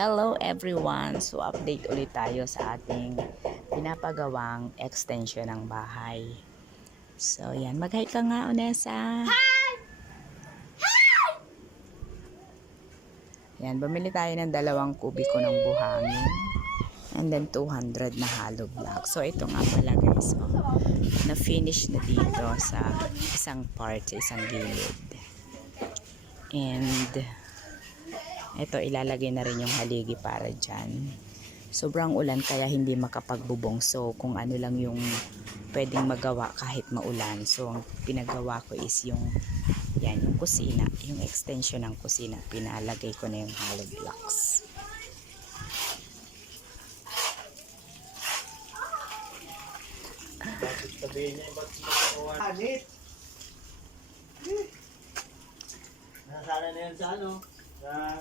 Hello everyone! So update ulit tayo sa ating pinapagawang extension ng bahay. So yan, mag-hi ka nga, Onessa. Hi! Hi! Yan, bumili tayo ng 2 kubiko ng buhangin. And then 200 na hollow block. So ito nga pala guys, na-finish na dito sa isang part, sa isang gilid. And ito, ilalagay na rin yung haligi para dyan. Sobrang ulan kaya hindi makapagbubong. So, kung ano lang yung pwedeng magawa kahit maulan. So, ang pinagawa ko is yung, yan, yung kusina. Yung extension ng kusina. Pinalagay ko na yung hollow blocks. Hagit! Nasala na yan sa ano? Sa